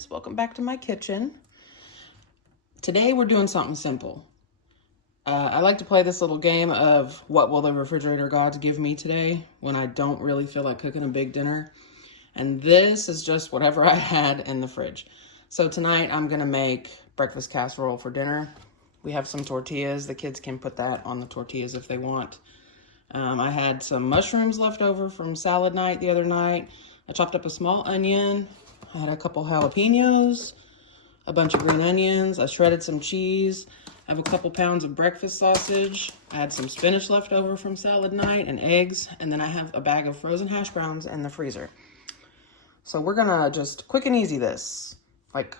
friends, welcome back to my kitchen. Today we're doing something simple. I like to play this little game of what will the refrigerator gods give me today when I don't really feel like cooking a big dinner. And this is just whatever I had in the fridge. So tonight I'm gonna make breakfast casserole for dinner. We have some tortillas. The kids can put that on the tortillas if they want. I had some mushrooms left over from salad night the other night. I chopped up a small onion. I had a couple jalapenos, a bunch of green onions. I shredded some cheese. I have a couple pounds of breakfast sausage. I had some spinach left over from salad night and eggs. And then I have a bag of frozen hash browns in the freezer. So we're gonna just quick and easy this. Like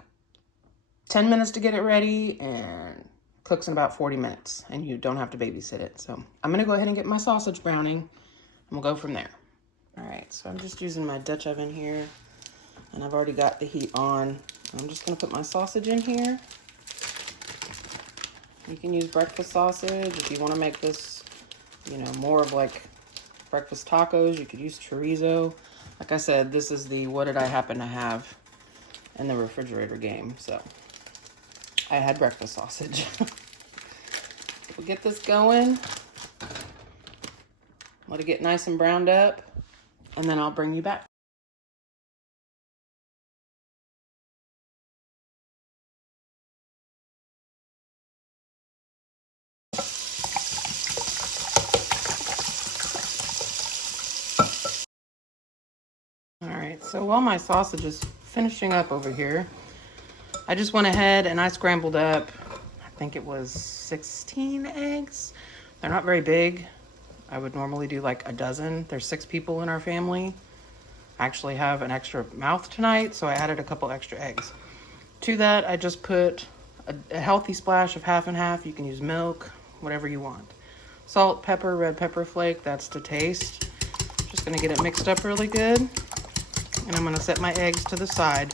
10 minutes to get it ready and cooks in about 40 minutes. And you don't have to babysit it. So I'm gonna go ahead and get my sausage browning and we'll go from there. All right, so I'm just using my Dutch oven here. And I've already got the heat on. I'm just gonna put my sausage in here. You can use breakfast sausage. If you wanna make this, more of like breakfast tacos, you could use chorizo. Like I said, this is the what did I happen to have in the refrigerator game. So I had breakfast sausage. We'll get this going. Let it get nice and browned up. And then I'll bring you back. So while my sausage is finishing up over here, I just went ahead and I scrambled up, I think it was 16 eggs. They're not very big. I would normally do like a dozen. There's 6 people in our family. I actually have an extra mouth tonight, so I added a couple extra eggs. To that, I just put a healthy splash of half and half. You can use milk, whatever you want. Salt, pepper, red pepper flake, that's to taste. Just gonna get it mixed up really good. And I'm gonna set my eggs to the side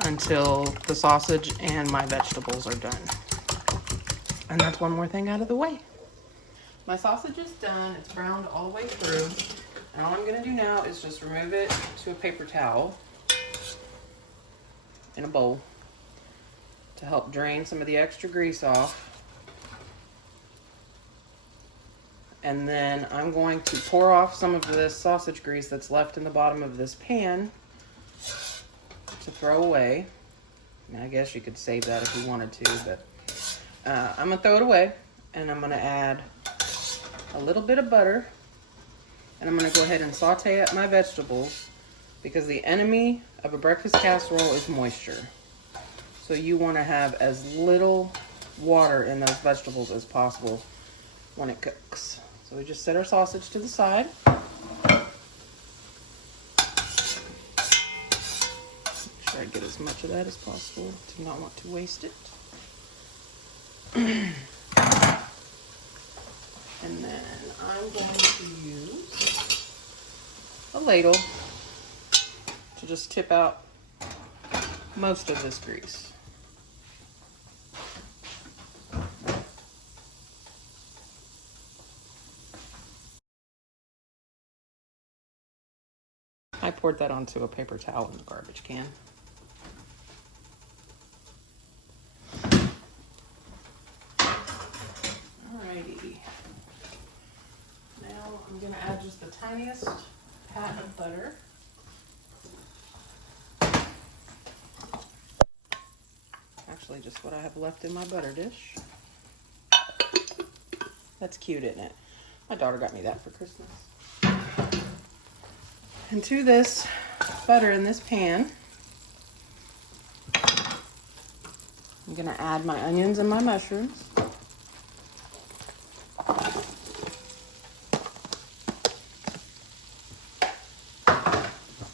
until the sausage and my vegetables are done. And that's one more thing out of the way. My sausage is done, it's browned all the way through. And all I'm gonna do now is just remove it to a paper towel in a bowl to help drain some of the extra grease off. And then I'm going to pour off some of this sausage grease that's left in the bottom of this pan to throw away. I guess you could save that if you wanted to, but I'm gonna throw it away and I'm gonna add a little bit of butter and I'm gonna go ahead and saute up my vegetables because the enemy of a breakfast casserole is moisture. So you wanna have as little water in those vegetables as possible when it cooks. So we just set our sausage to the side. Make sure I get as much of that as possible. Do not want to waste it. And then I'm going to use a ladle to just tip out most of this grease. I poured that onto a paper towel in the garbage can. Alrighty. Now I'm gonna add just the tiniest pat of butter. Actually, just what I have left in my butter dish. That's cute, isn't it? My daughter got me that for Christmas. And to this butter in this pan, I'm gonna add my onions and my mushrooms.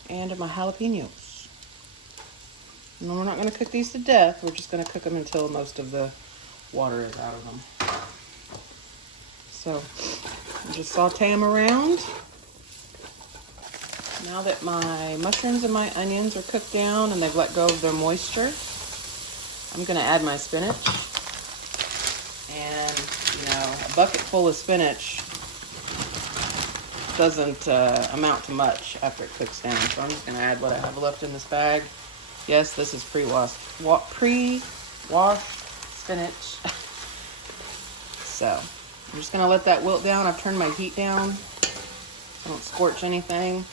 And my jalapenos. And we're not gonna cook these to death, we're just gonna cook them until most of the water is out of them. So, just saute them around. Now that my mushrooms and my onions are cooked down and they've let go of their moisture, I'm gonna add my spinach. And, a bucket full of spinach doesn't amount to much after it cooks down. So I'm just gonna add what I have left in this bag Yes, this is pre-washed spinach. So I'm just gonna let that wilt down. I've turned my heat down so I don't scorch anything.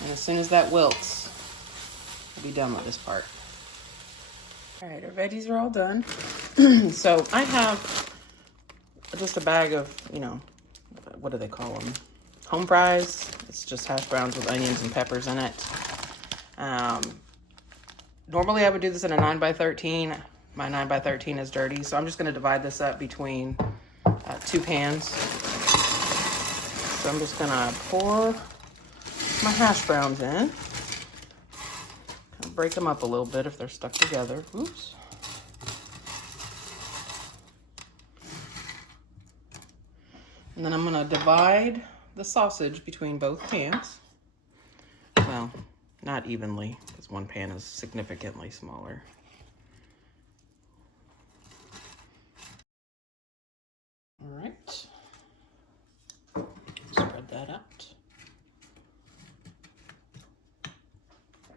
And as soon as that wilts, I'll be done with this part. All right, our veggies are all done. So I have just a bag of, you know, what do they call them? Home fries. It's just hash browns with onions and peppers in it. Normally I would do this in a 9x13. My 9x13 is dirty, so I'm just gonna divide this up between 2 pans. So I'm just gonna pour my hash browns in. Kind of break them up a little bit if they're stuck together. Oops. And then I'm gonna divide the sausage between both pans. Well, not evenly, because one pan is significantly smaller. All right. Spread that out.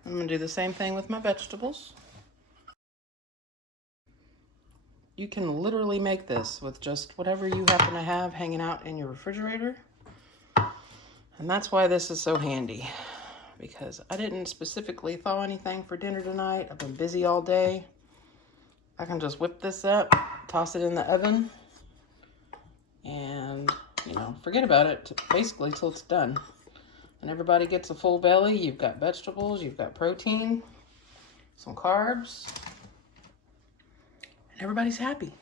I'm gonna do the same thing with my vegetables. You can literally make this with just whatever you happen to have hanging out in your refrigerator. And that's why this is so handy, because I didn't specifically thaw anything for dinner tonight. I've been busy all day. I can just whip this up, toss it in the oven, and, you know, forget about it basically till it's done. And everybody gets a full belly. You've got vegetables, you've got protein, some carbs, and everybody's happy.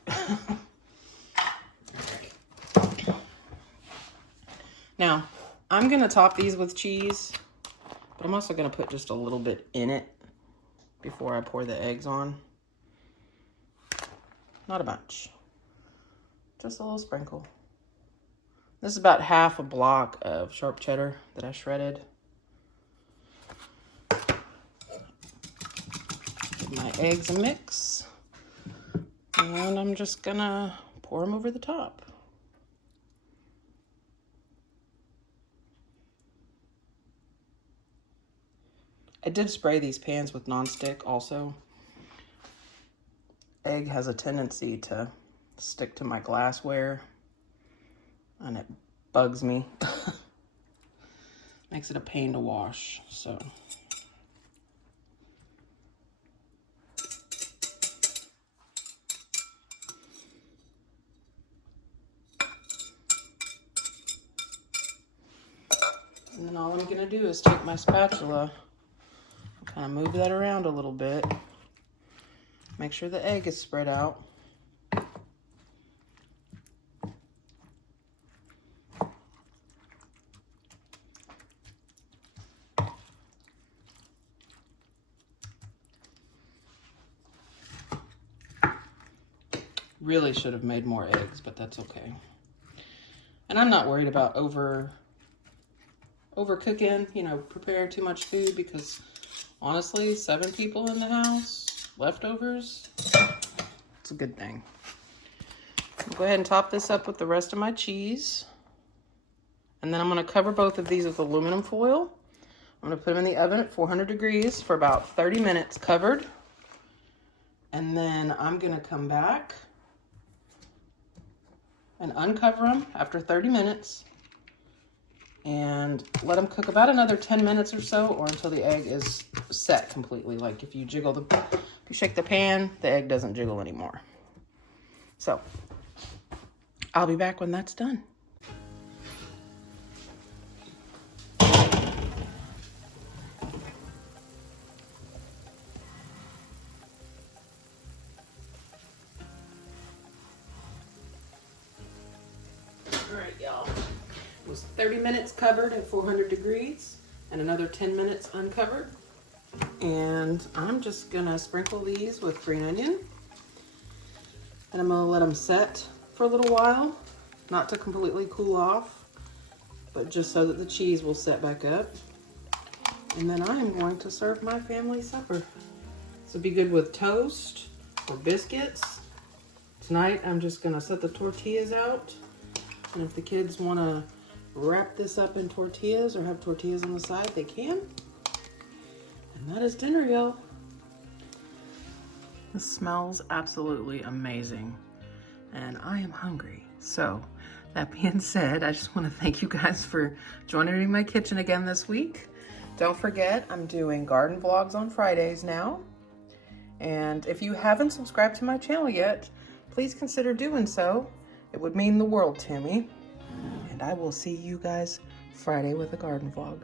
Now, I'm gonna top these with cheese, but I'm also gonna put just a little bit in it before I pour the eggs on. Not a bunch, just a little sprinkle. This is about half a block of sharp cheddar that I shredded. Give my eggs a mix, and I'm just gonna pour them over the top. I did spray these pans with nonstick also. Egg has a tendency to stick to my glassware, and it bugs me. Makes it a pain to wash, so. And then all I'm gonna do is take my spatula, kind of move that around a little bit. Make sure the egg is spread out. Really should have made more eggs, but that's okay. And I'm not worried about overcooking, you know, prepare too much food, because honestly, 7 people in the house, leftovers, it's a good thing. I'll go ahead and top this up with the rest of my cheese. And then I'm gonna cover both of these with aluminum foil. I'm gonna put them in the oven at 400 degrees for about 30 minutes covered. And then I'm gonna come back and uncover them after 30 minutes and let them cook about another 10 minutes or so, or until the egg is set completely. Like if you shake the pan, the egg doesn't jiggle anymore. So I'll be back when that's done. All right, y'all. It was 30 minutes covered at 400 degrees and another 10 minutes uncovered. And I'm just gonna sprinkle these with green onion. And I'm gonna let them set for a little while, not to completely cool off, but just so that the cheese will set back up. And then I'm going to serve my family supper. This would be good with toast or biscuits. Tonight, I'm just gonna set the tortillas out. And if the kids wanna wrap this up in tortillas or have tortillas on the side, they can. And that is dinner, y'all. This smells absolutely amazing, and I am hungry. So, that being said, I just want to thank you guys for joining me in my kitchen again this week. Don't forget, I'm doing garden vlogs on Fridays now. And if you haven't subscribed to my channel yet, please consider doing so. It would mean the world to me. And I will see you guys Friday with a garden vlog.